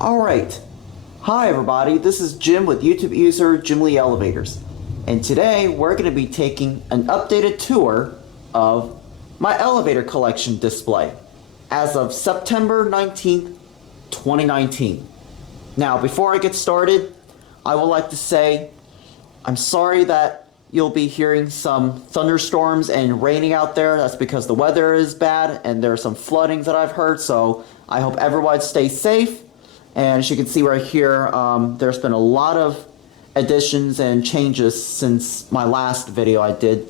Alright, hi everybody, this is Jim with YouTube user JimLiElevators, and today we're going to be taking an updated tour of my elevator collection display as of September 19th, 2019. Now, before I get started, I would like to say I'm sorry that you'll be hearing some thunderstorms and raining out there. That's because the weather is bad and there's some flooding that I've heard, so I hope everyone stays safe. And as you can see right here, there's been a lot of additions and changes since my last video I did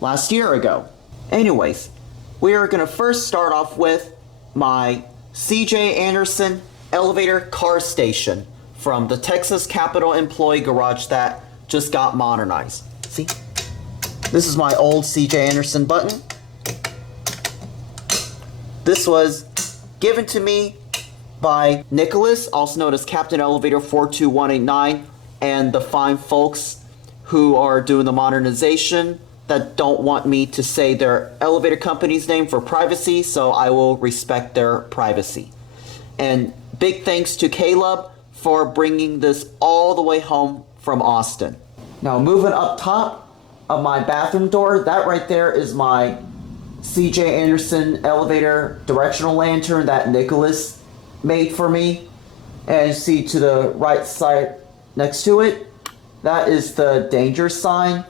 last year ago. Anyways, we are going to first start off with my C.J. Anderson elevator car station from the Texas Capitol Employee Garage that just got modernized. See? This is my old C.J. Anderson button. This was given to me by Nicholas, also known as Captain Elevator 42189, and the fine folks who are doing the modernization that don't want me to say their elevator company's name for privacy, so I will respect their privacy. And big thanks to Caleb for bringing this all the way home from Austin. Now, moving up top of my bathroom door, that right there is my C.J. Anderson elevator directional lantern that Nicholas made for me. And you see to the right side next to it, that is the danger sign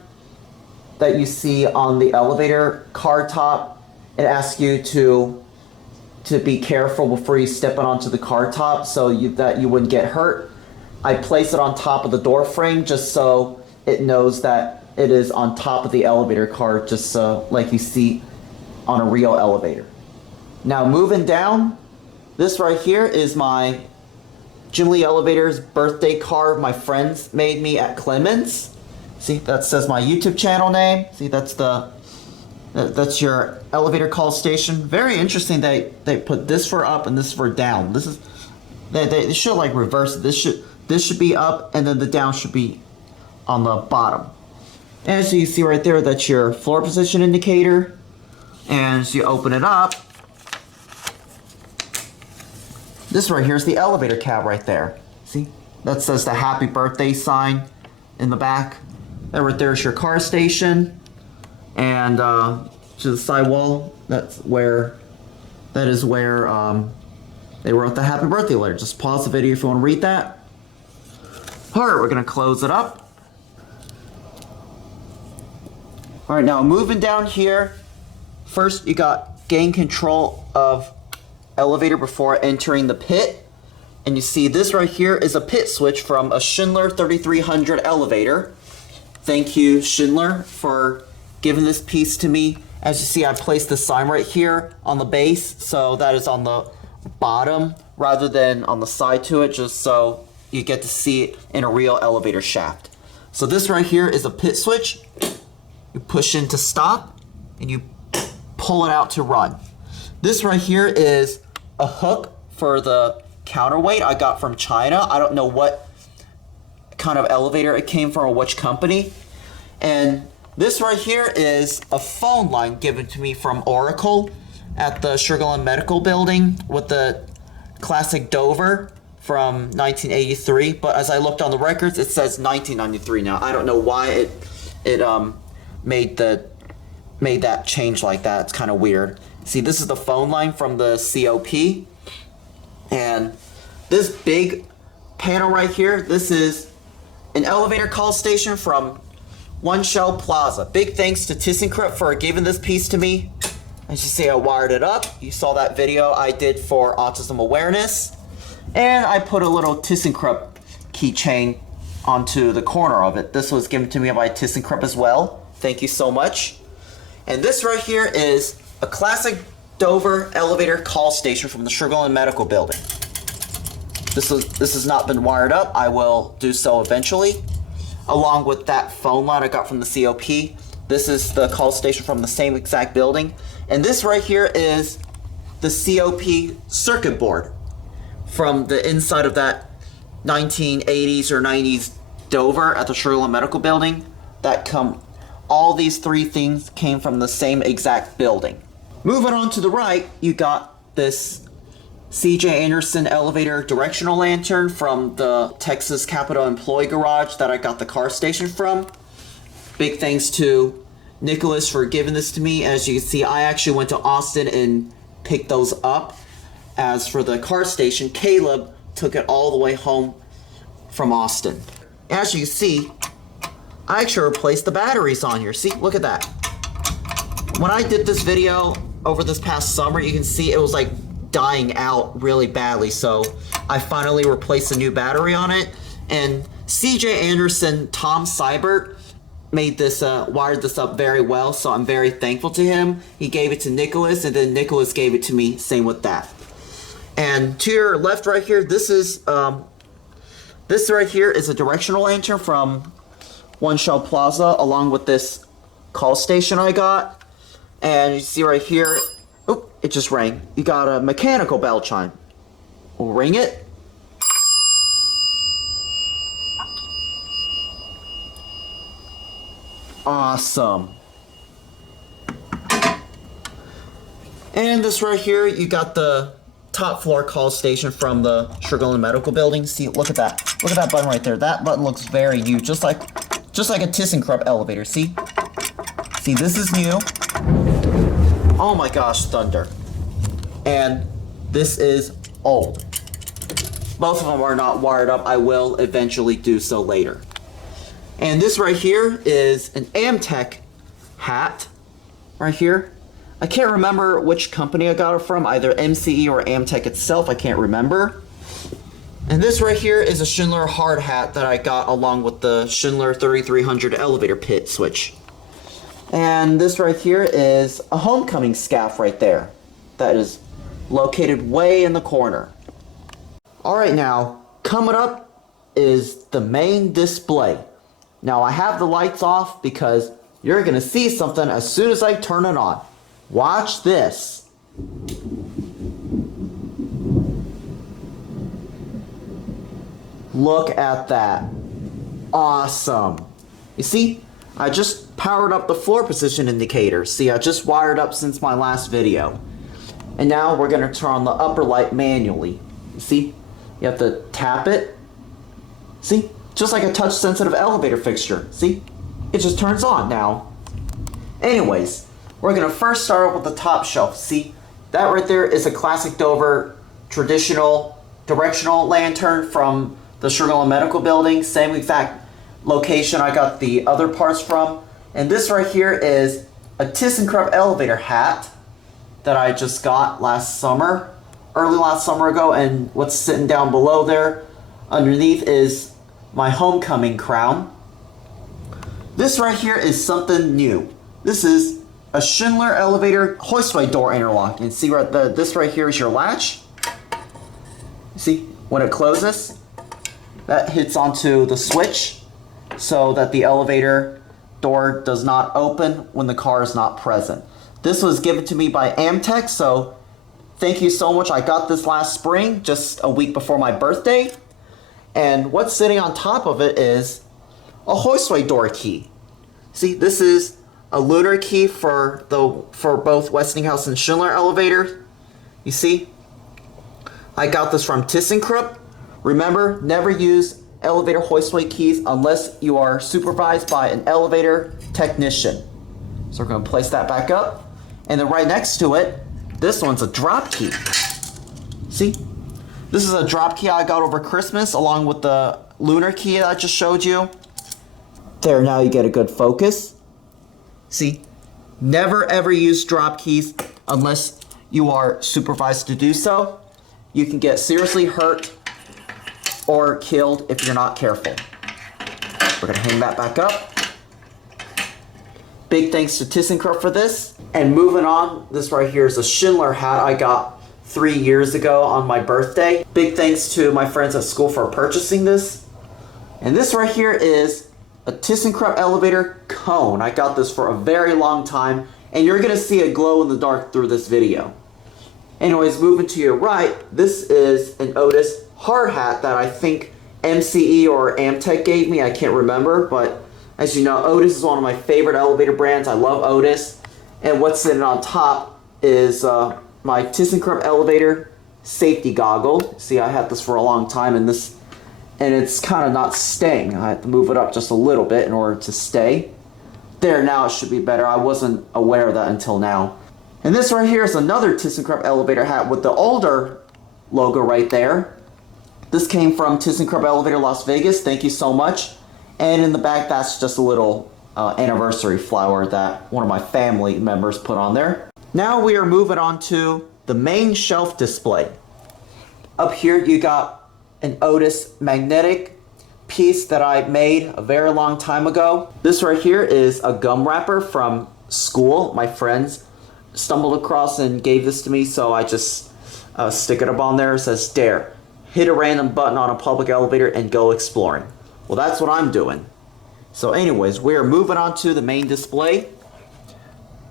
that you see on the elevator car top. It asks you to be careful before you step onto the car top so that you wouldn't get hurt. I place it on top of the door frame just so it knows that it is on top of the elevator car, just like you see on a real elevator. Now, moving down, this right here is my JimLiElevators birthday card my friends made me at Clemens. See, that says my YouTube channel name. See, that's your elevator call station. Very interesting they put this for up and this for down. This is they should like reverse it. This should be up and then the down should be on the bottom. And as you see right there, that's your floor position indicator. And as you open it up, this right here is the elevator cab right there. See? That says the happy birthday sign in the back. That right there is your car station. And to the side wall, that is where they wrote the happy birthday letter. Just pause the video if you want to read that. Alright, we're going to close it up. Alright, now moving down here. First, you got gain control of elevator before entering the pit, and you see this right here is a pit switch from a Schindler 3300 elevator. Thank you, Schindler, for giving this piece to me. As you see, I placed the sign right here on the base, so that is on the bottom rather than on the side to it, just so you get to see it in a real elevator shaft. So this right here is a pit switch. You push in to stop and you pull it out to run. This right here is a hook for the counterweight I got from China. I don't know what kind of elevator it came from or which company. And this right here is a phone line given to me from Oracle at the Schindler Medical Building with the classic Dover from 1983. But as I looked on the records, it says 1993 now. I don't know why it made that change like that. It's kind of weird. See, this is the phone line from the COP. And this big panel right here, this is an elevator call station from One Shell Plaza. Big thanks to ThyssenKrupp for giving this piece to me. As you see, I wired it up. You saw that video I did for autism awareness. And I put a little ThyssenKrupp keychain onto the corner of it. This was given to me by ThyssenKrupp as well. Thank you so much. And this right here is a classic Dover elevator call station from the Schindler Medical Building. This has not been wired up. I will do so eventually. Along with that phone line I got from the COP. This is the call station from the same exact building. And this right here is the COP circuit board from the inside of that 1980s or 90s Dover at the Schindler Medical Building. All these three things came from the same exact building. Moving on to the right, you got this C.J. Anderson elevator directional lantern from the Texas Capitol Employee Garage that I got the car station from. Big thanks to Nicholas for giving this to me. As you can see, I actually went to Austin and picked those up. As for the car station, Caleb took it all the way home from Austin. As you can see, I actually replaced the batteries on here. See, look at that. When I did this video over this past summer, you can see it was like dying out really badly, so I finally replaced a new battery on it. And CJ Anderson, Tom Seibert, made this, wired this up very well, so I'm very thankful to him. He gave it to Nicholas, and then Nicholas gave it to me, same with that. And to your left right here, this right here is a directional lantern from One Shell Plaza, along with this call station I got. And you see right here, oh, it just rang. You got a mechanical bell chime. We'll ring it. Awesome. And this right here, you got the top floor call station from the Schindler Medical Building. See, look at that. Look at that button right there. That button looks very new, just like a ThyssenKrupp elevator. See? See, this is new. Oh my gosh, thunder. And this is old. Both of them are not wired up. I will eventually do so later. And this right here is an Amtech hat right here. I can't remember which company I got it from, either MCE or Amtech itself, I can't remember. And this right here is a Schindler Hard Hat that I got along with the Schindler 3300 elevator pit switch. And this right here is a homecoming scaff right there that is located way in the corner. Alright, now coming up is the main display. Now I have the lights off because you're gonna see something as soon as I turn it on. Watch this. Look at that. Awesome. You see, I just powered up the floor position indicator. See, I just wired up since my last video. And now we're gonna turn on the upper light manually. You see, you have to tap it. See, just like a touch sensitive elevator fixture. See, it just turns on now. Anyways, we're gonna first start with the top shelf. See, that right there is a classic Dover traditional directional lantern from the Schindler Medical Building. Same exact location I got the other parts from. And this right here is a ThyssenKrupp elevator hat that I just got last summer, early last summer ago. And what's sitting down below there underneath is my homecoming crown. This right here is something new. This is a Schindler elevator hoistway door interlock. And see right this right here is your latch. See, when it closes, that hits onto the switch so that the elevator door does not open when the car is not present. This was given to me by Amtech, so thank you so much. I got this last spring, just a week before my birthday. And what's sitting on top of it is a hoistway door key. See, this is a lunar key for both Westinghouse and Schindler elevator. You see, I got this from ThyssenKrupp. Remember, never use elevator hoistway keys unless you are supervised by an elevator technician. So we're going to place that back up. And then right next to it, this one's a drop key. See? This is a drop key I got over Christmas along with the lunar key that I just showed you. There, now you get a good focus. See? Never ever use drop keys unless you are supervised to do so. You can get seriously hurt or killed if you're not careful. We're gonna hang that back up. Big thanks to ThyssenKrupp for this. And moving on, this right here is a Schindler hat I got 3 years ago on my birthday. Big thanks to my friends at school for purchasing this. And this right here is a ThyssenKrupp elevator cone. I got this for a very long time, and you're gonna see a glow in the dark through this video. Anyways, moving to your right, this is an Otis Hard Hat that I think MCE or Amtech gave me. I can't remember, but as you know, Otis is one of my favorite elevator brands. I love Otis. And what's sitting on top is my ThyssenKrupp elevator safety goggle. See, I had this for a long time, and it's kind of not staying. I have to move it up just a little bit in order to stay. There, now it should be better. I wasn't aware of that until now. And this right here is another ThyssenKrupp elevator hat with the older logo right there. This came from ThyssenKrupp Elevator Las Vegas. Thank you so much. And in the back, that's just a little anniversary flower that one of my family members put on there. Now we are moving on to the main shelf display. Up here you got an Otis magnetic piece that I made a very long time ago. This right here is a gum wrapper from school. My friends stumbled across and gave this to me, so I just stick it up on there. It says, "Dare, hit a random button on a public elevator and go exploring." Well, that's what I'm doing. So anyways, we are moving on to the main display.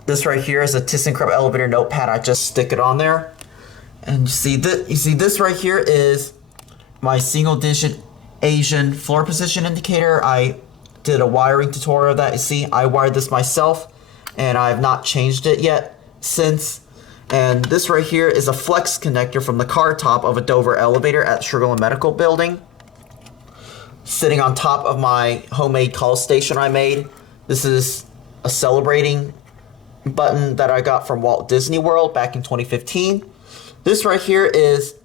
This right here is a ThyssenKrupp elevator notepad. I just stick it on there. And you see this right here is my single digit Asian floor position indicator. I did a wiring tutorial of that. You see, I wired this myself and I have not changed it yet since. And this right here is a flex connector from the car top of a Dover elevator at Schindler Medical Building, sitting on top of my homemade call station I made. This is a celebrating button that I got from Walt Disney World back in 2015. This right here is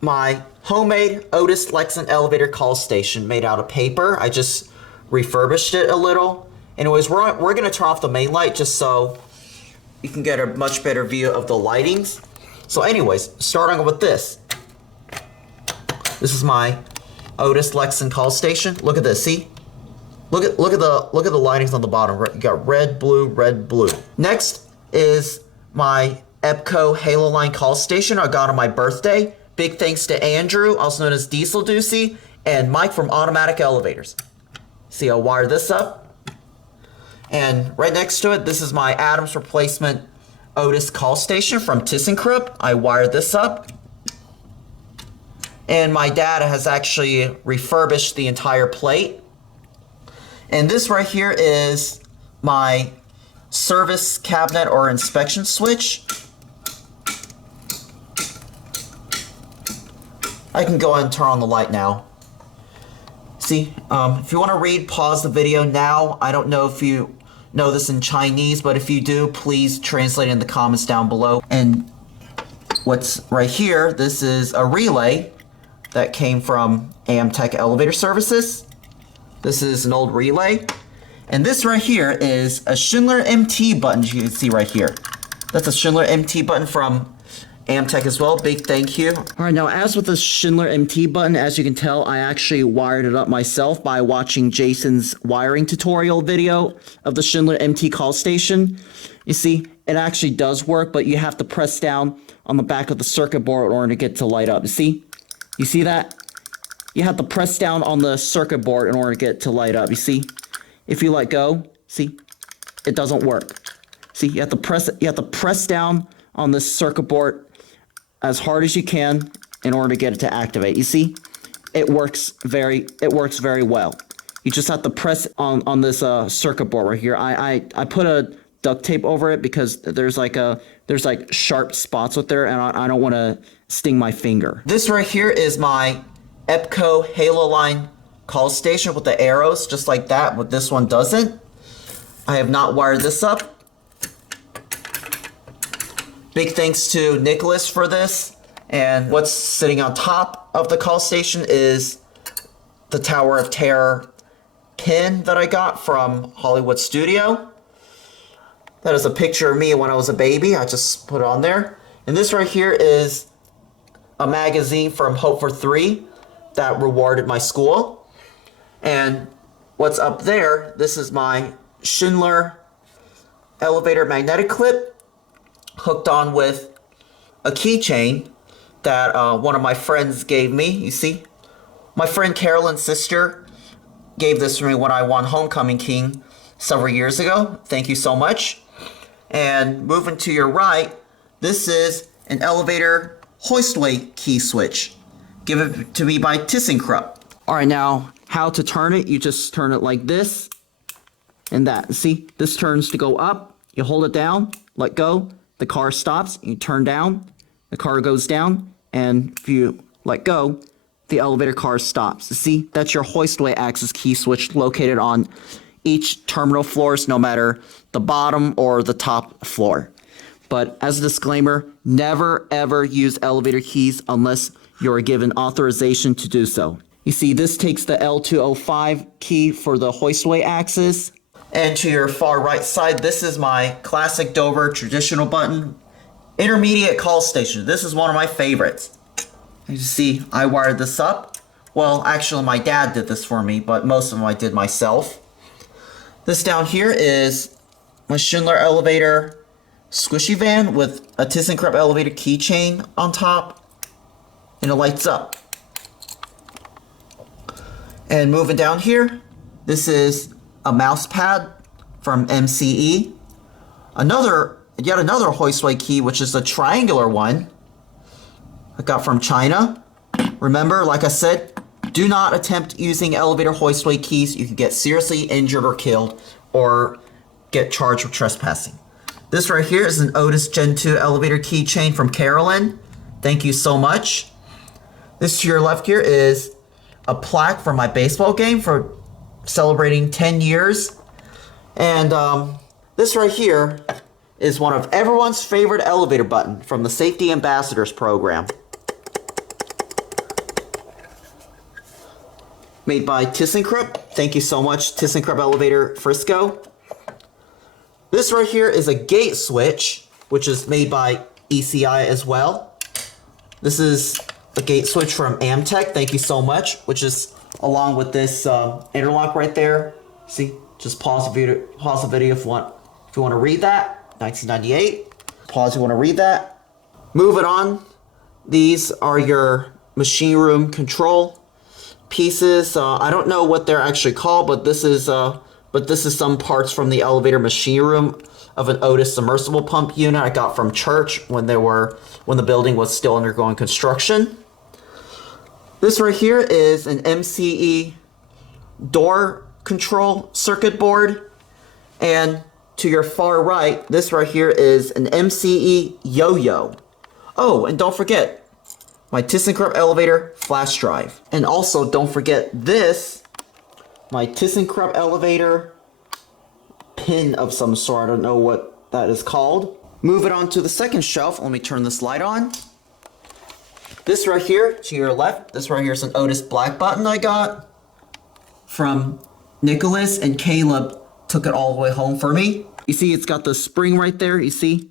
my homemade Otis Lexington elevator call station made out of paper. I just refurbished it a little. Anyways, we're going to turn off the main light just so you can get a much better view of the lightings. So anyways, starting with this. This is my Otis Lexington call station. Look at this, see? Look at the lightings on the bottom. You got red, blue, red, blue. Next is my EPCO Halo Line call station I got on my birthday. Big thanks to Andrew, also known as Diesel Doocy, and Mike from Automatic Elevators. See, I'll wire this up. And right next to it, this is my Adams replacement Otis call station from ThyssenKrupp. I wired this up. And my dad has actually refurbished the entire plate. And this right here is my service cabinet or inspection switch. I can go ahead and turn on the light now. See, if you want to read, pause the video now. I don't know if you know this in Chinese, but if you do, please translate in the comments down below. And what's right here, this is a relay that came from Amtech Elevator Services. This is an old relay. And this right here is a Schindler MT button you can see right here. That's a Schindler MT button from Amtech as well. Big thank you. All right, now as with the Schindler MT button, as you can tell, I actually wired it up myself by watching Jason's wiring tutorial video of the Schindler MT call station. You see, it actually does work, but you have to press down on the back of the circuit board in order to get it to light up. You see that? You have to press down on the circuit board in order to get it to light up. You see? If you let go, see, it doesn't work. See, you have to press down on the circuit board as hard as you can in order to get it to activate. You see, it works very well. You just have to press on this circuit board right here. I put a duct tape over it because there's like sharp spots with there, and I don't want to sting my finger. This right here is my EPCO Halo Line call station with the arrows, just like that, but this one doesn't. I have not wired this up. Big thanks to Nicholas for this. And what's sitting on top of the call station is the Tower of Terror pin that I got from Hollywood Studio. That is a picture of me when I was a baby. I just put it on there. And this right here is a magazine from Hope for 3 that rewarded my school. And what's up there, this is my Schindler elevator magnetic clip hooked on with a keychain that one of my friends gave me. You see, my friend Carolyn's sister gave this to me when I won Homecoming King several years ago. Thank you so much. And moving to your right, this is an elevator hoistway key switch given to me by ThyssenKrupp. All right, now how to turn it? You just turn it like this and that. See, this turns to go up. You hold it down, let go. The car stops, you turn down, the car goes down, and if you let go, the elevator car stops. See, that's your hoistway axis key switch located on each terminal floors, no matter the bottom or the top floor. But as a disclaimer, never ever use elevator keys unless you're given authorization to do so. You see, this takes the L205 key for the hoistway axis. And to your far right side, this is my classic Dover traditional button. Intermediate call station. This is one of my favorites. As you see, I wired this up. Well, actually my dad did this for me, but most of them I did myself. This down here is my Schindler elevator squishy van with a ThyssenKrupp elevator keychain on top, and it lights up. And moving down here, this is a mouse pad from MCE. Yet another hoistway key, which is a triangular one I got from China. Remember, like I said, do not attempt using elevator hoistway keys. You can get seriously injured or killed, or get charged with trespassing. This right here is an Otis Gentoo elevator keychain from Carolyn. Thank you so much. This to your left here is a plaque from my baseball game for celebrating 10 years. And this right here is one of everyone's favorite elevator button from the Safety Ambassadors program. Made by ThyssenKrupp. Thank you so much, ThyssenKrupp Elevator Frisco. This right here is a gate switch, which is made by ECI as well. This is a gate switch from Amtech. Thank you so much, which is along with this interlock right there. See, just pause the video if you want to read that. 1998. Pause if you want to read that. Moving on, these are your machine room control pieces. I don't know what they're actually called, but this is some parts from the elevator machine room of an Otis submersible pump unit I got from church when the building was still undergoing construction. This right here is an MCE door control circuit board, and to your far right, this right here is an MCE yo-yo. Oh, and don't forget my ThyssenKrupp elevator flash drive. And also don't forget this, my ThyssenKrupp elevator pin of some sort. I don't know what that is called. Moving on to the second shelf, let me turn this light on. This right here, to your left, this right here is an Otis black button I got from Nicholas, and Caleb took it all the way home for me. You see it's got the spring right there, you see?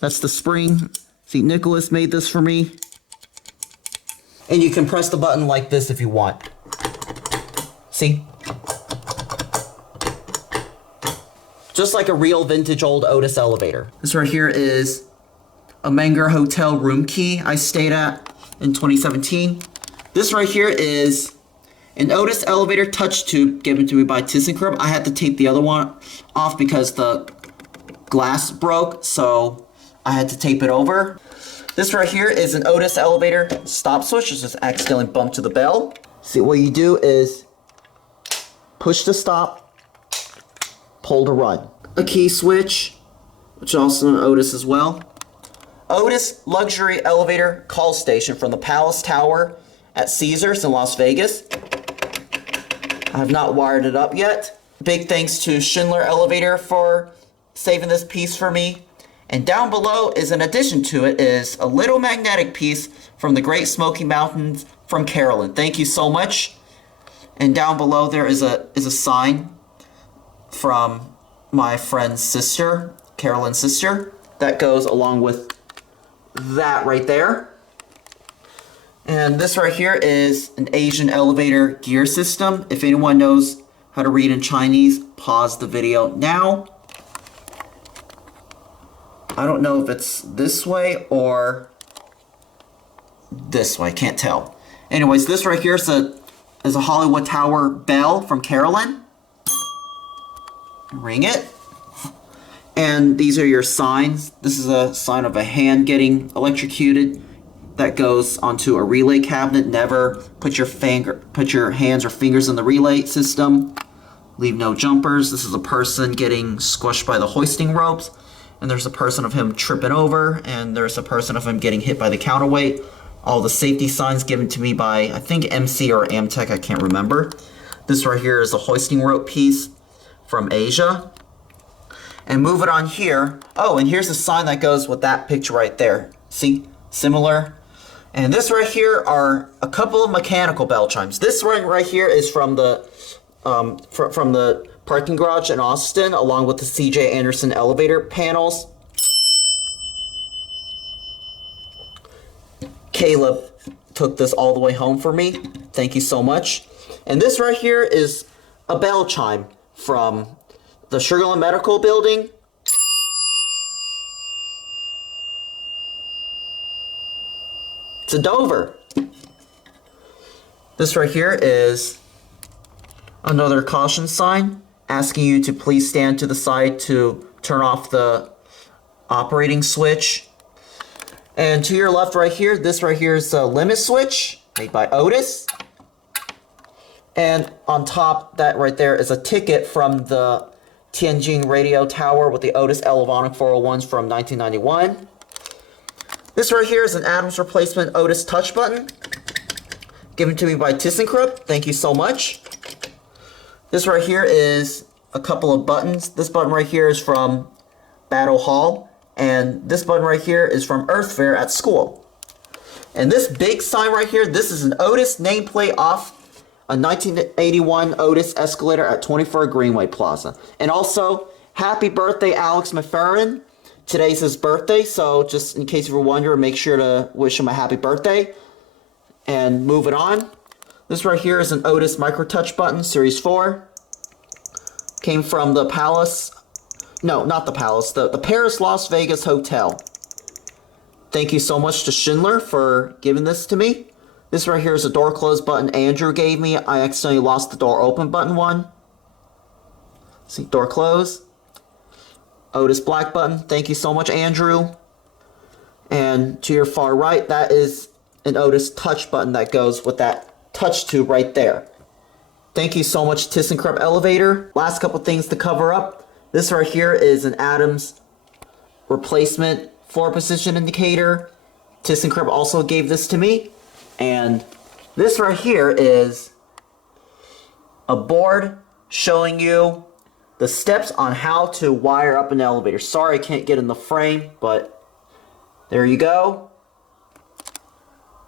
That's the spring. See, Nicholas made this for me. And you can press the button like this if you want. See? Just like a real vintage old Otis elevator. This right here is a Menger Hotel room key I stayed at in 2017. This right here is an Otis elevator touch tube given to me by ThyssenKrupp. I had to tape the other one off because the glass broke, so I had to tape it over. This right here is an Otis elevator stop switch. It's just accidentally bumped to the bell. See, what you do is push to stop, pull to run. A key switch, which is also an Otis as well. Otis luxury elevator call station from the Palace Tower at Caesars in Las Vegas. I have not wired it up yet. Big thanks to Schindler Elevator for saving this piece for me. And down below is, in addition to it, is a little magnetic piece from the Great Smoky Mountains from Carolyn. Thank you so much. And down below there is a sign from my friend's sister, Carolyn's sister, that goes along with that right there. And this right here is an Asian elevator gear system. If anyone knows how to read in Chinese, pause the video now. I don't know if it's this way or this way, can't tell. Anyways, this right here is a Hollywood Tower bell from Carolyn. Ring it. And these are your signs. This is a sign of a hand getting electrocuted. That goes onto a relay cabinet. Never put your hands or fingers in the relay system. Leave no jumpers. This is a person getting squished by the hoisting ropes. And there's a person of him tripping over. And there's a person of him getting hit by the counterweight. all the safety signs given to me by, I think, MC or Amtech, I can't remember. This right here is a hoisting rope piece from Asia. And move it on here. Oh, and here's a sign that goes with that picture right there. See? Similar. And this right here are a couple of mechanical bell chimes. This one right here is from the parking garage in Austin, along with the C.J. Anderson elevator panels. Caleb took this all the way home for me. Thank you so much. And this right here is a bell chime from the Schindler Medical Building. It's a Dover. This right here is another caution sign asking you to please stand to the side to turn off the operating switch. And to your left right here, this right here is a limit switch made by Otis. And on top, that right there is a ticket from the Tianjin radio tower with the Otis Elevonic 401s from 1991. This right here is an Adams replacement Otis touch button given to me by ThyssenKrupp. Thank you so much. This right here is a couple of buttons. This button right here is from Battle Hall, and this button right here is from Earth Fair at school. And this big sign right here, this is an Otis nameplate off a 1981 Otis escalator at 24 Greenway Plaza. And also, happy birthday, Alex McFerrin. Today's his birthday, so just in case you were wondering, make sure to wish him a happy birthday. And moving on. This right here is an Otis Micro Touch button, Series 4. Came from the Palace. No, not the Palace. The Paris Las Vegas Hotel. Thank you so much to Schindler for giving this to me. This right here is a door close button Andrew gave me. I accidentally lost the door open button one. See, door close. Otis black button. Thank you so much, Andrew. And to your far right, that is an Otis touch button that goes with that touch tube right there. Thank you so much, ThyssenKrupp elevator. Last couple things to cover up. This right here is an Adams replacement floor position indicator. ThyssenKrupp also gave this to me. And this right here is a board showing you the steps on how to wire up an elevator. Sorry I can't get in the frame, but there you go.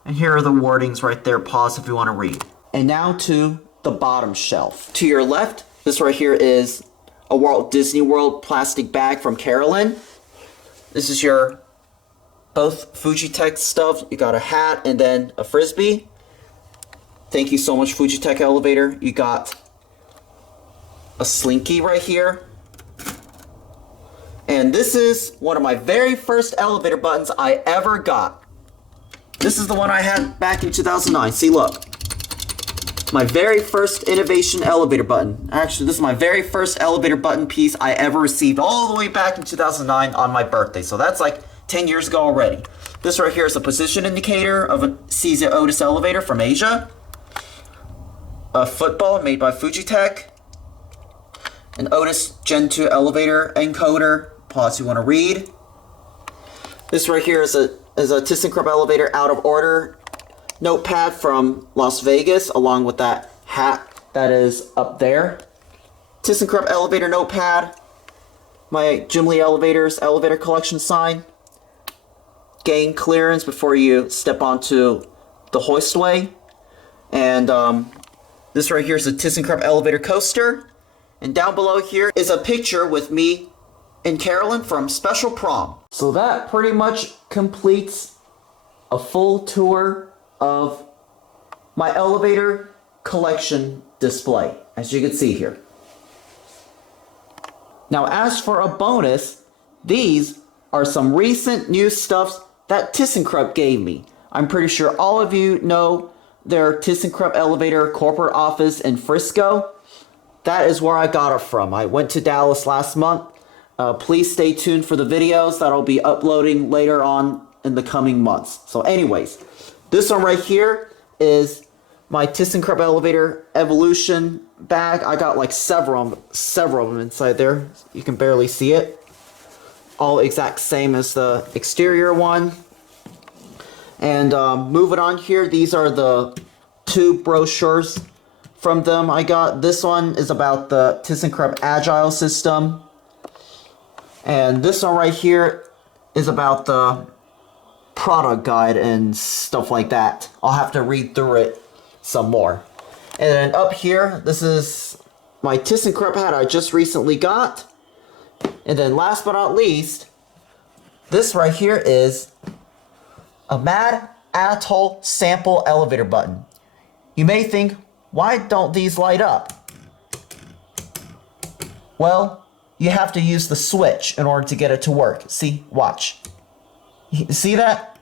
And here are the wordings right there. Pause if you want to read. And now to the bottom shelf. To your left, this right here is a Walt Disney World plastic bag from Carolyn. This is your both Fujitec stuff. You got a hat and then a frisbee. Thank you so much, Fujitec elevator. You got a slinky right here. And this is one of my very first elevator buttons I ever got. This is the one I had back in 2009. See, look. My very first innovation elevator button. Actually, this is my very first elevator button piece I ever received all the way back in 2009 on my birthday. So that's like 10 years ago already. This right here is a position indicator of a CZ Otis elevator from Asia. A football made by Fujitec. An Otis Gentoo elevator encoder. Pause if you want to read. This right here is a ThyssenKrupp elevator out of order notepad from Las Vegas, along with that hat that is up there. ThyssenKrupp elevator notepad. My JimLiElevators elevator collection sign. Gain clearance before you step onto the hoistway. And this right here is a ThyssenKrupp elevator coaster. And down below here is a picture with me and Carolyn from Special Prom. So that pretty much completes a full tour of my elevator collection display, as you can see here. Now, as for a bonus, these are some recent new stuffs that ThyssenKrupp gave me. I'm pretty sure all of you know their ThyssenKrupp elevator corporate office in Frisco. That is where I got it from. I went to Dallas last month. Please stay tuned for the videos that I'll be uploading later on in the coming months. So anyways, this one right here is my ThyssenKrupp elevator evolution bag. I got like several of them inside there. You can barely see it. All exact same as the exterior one. And moving on here, these are the 2 brochures from them I got. This one is about the ThyssenKrupp Agile system. And this one right here is about the product guide and stuff like that. I'll have to read through it some more. And then up here, this is my ThyssenKrupp hat I just recently got. And then last but not least, this right here is a Mad Atoll sample elevator button. You may think, why don't these light up? Well, you have to use the switch in order to get it to work. See, watch. See that?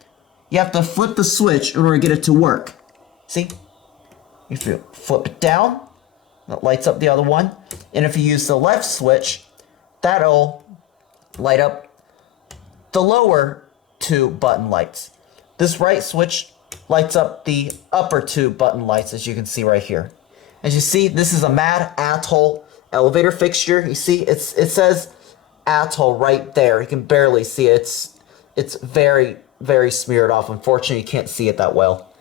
You have to flip the switch in order to get it to work. See? If you flip it down, that lights up the other one. And if you use the left switch, that'll light up the lower 2 button lights. This right switch lights up the upper 2 button lights, as you can see right here. As you see, this is a Mad Atoll elevator fixture. You see, it says Atoll right there. You can barely see it. It's very, very smeared off. Unfortunately, you can't see it that well.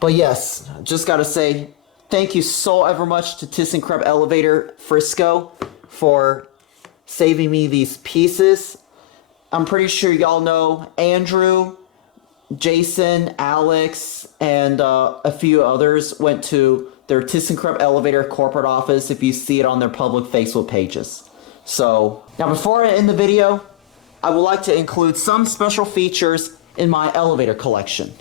But yes, just gotta say, thank you so ever much to ThyssenKrupp Elevator Frisco for saving me these pieces. I'm pretty sure y'all know Andrew, Jason, Alex, and a few others went to their ThyssenKrupp Elevator corporate office if you see it on their public Facebook pages. So, now before I end the video, I would like to include some special features in my elevator collection.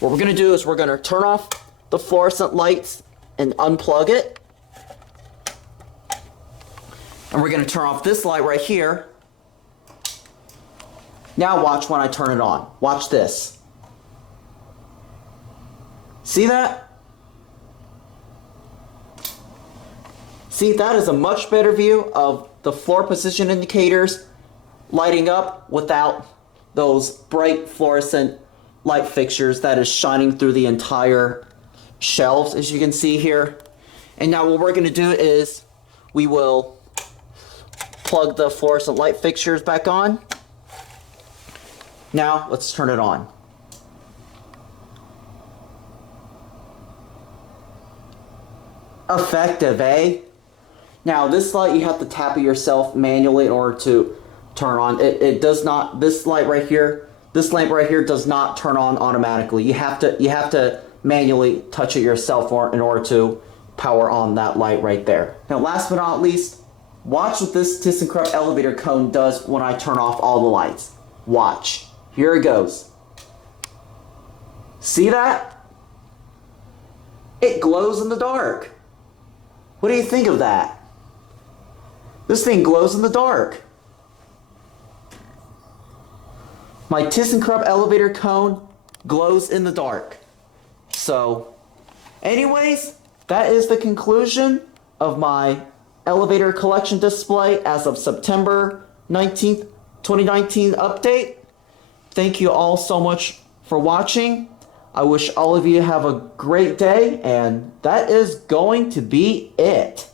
What we're going to do is we're going to turn off the fluorescent lights and unplug it. And we're going to turn off this light right here. Now watch when I turn it on. Watch this. See that? See, that is a much better view of the floor position indicators lighting up without those bright fluorescent light fixtures that is shining through the entire shelves, as you can see here. And now what we're going to do is we will plug the fluorescent light fixtures back on. Now let's turn it on. Effective, eh? Now this light you have to tap it yourself manually in order to turn on. It does not, this light right here, this lamp right here does not turn on automatically. You have to manually touch it yourself in order to power on that light right there. Now last but not least, watch what this ThyssenKrupp elevator cone does when I turn off all the lights. Watch. Here it goes. See that? It glows in the dark. What do you think of that? This thing glows in the dark. My ThyssenKrupp elevator cone glows in the dark. So, anyways, that is the conclusion of my elevator collection display as of September 19th, 2019 update. Thank you all so much for watching. I wish all of you have a great day, and that is going to be it.